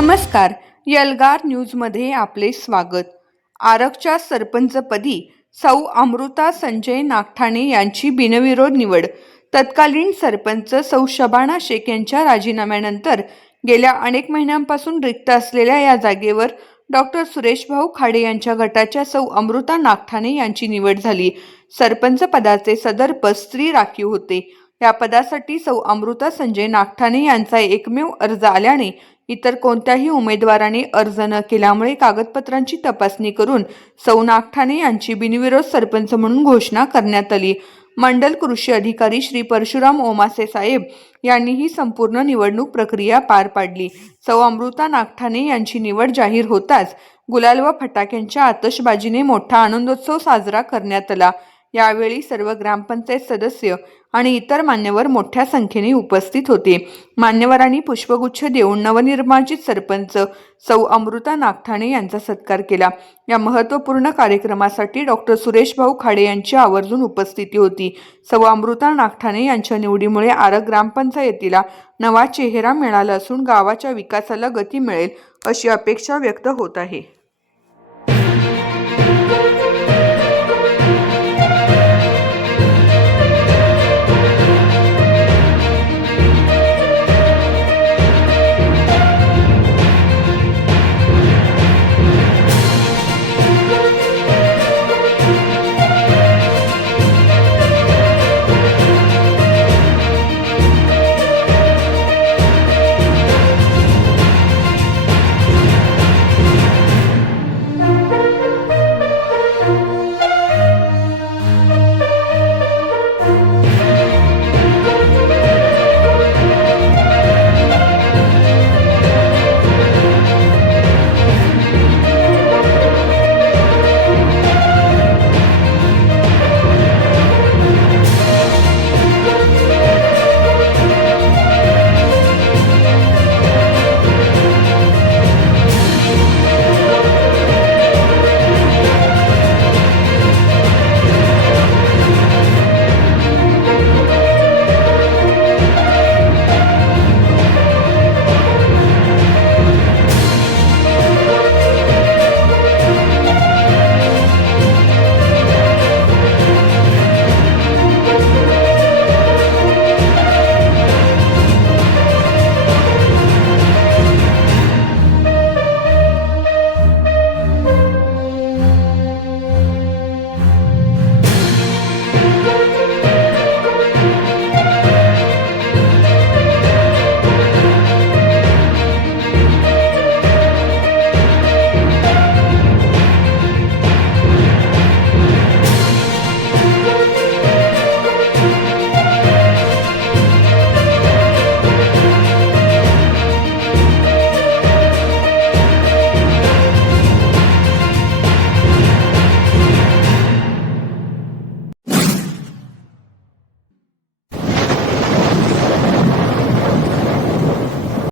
नमस्कार यलगार न्यूजमध्ये आपले स्वागत. आरगच्या सरपंचपदी सौ अमृता संजय नागठाणे यांची बिनविरोध निवड. तत्कालीन सरपंच सौ शबाना शेख यांच्या राजीनाम्यानंतर गेल्या अनेक महिन्यांपासून रिक्त असलेल्या या जागेवर डॉक्टर सुरेश भाऊ खाडे यांच्या गटाच्या सौ अमृता नागठाणे यांची निवड झाली. सरपंच पदाचे सदर पद स्त्री राखीव होते. या पदासाठी सौ अमृता संजय नागठाणे यांचा एकमेव अर्ज आल्याने इतर कोणत्याही उमेदवाराने अर्ज न केल्यामुळे कागदपत्रांची तपासणी करून सौ नागठाणे यांची बिनविरोध सरपंच म्हणून घोषणा करण्यात आली. मंडल कृषी अधिकारी श्री परशुराम ओमासे साहेब यांनी ही संपूर्ण निवडणूक प्रक्रिया पार पाडली. सौ अमृता नागठाणे यांची निवड जाहीर होताच गुलाल व फटाक्यांच्या आतषबाजीने मोठा आनंदोत्सव साजरा करण्यात आला. यावेळी सर्व ग्रामपंचायत सदस्य आणि इतर मान्यवर मोठ्या संख्येने उपस्थित होते. मान्यवरांनी पुष्पगुच्छ देऊन नवनिर्वाचित सरपंच सौ अमृता नागठाणे यांचा सत्कार केला. या महत्त्वपूर्ण कार्यक्रमासाठी डॉक्टर सुरेश भाऊ खाडे यांची आवर्जून उपस्थिती होती. सौ अमृता नागठाणे यांच्या निवडीमुळे आरग ग्रामपंचायतीला नवा चेहरा मिळाला असून गावाच्या विकासाला गती मिळेल अशी अपेक्षा व्यक्त होत आहे.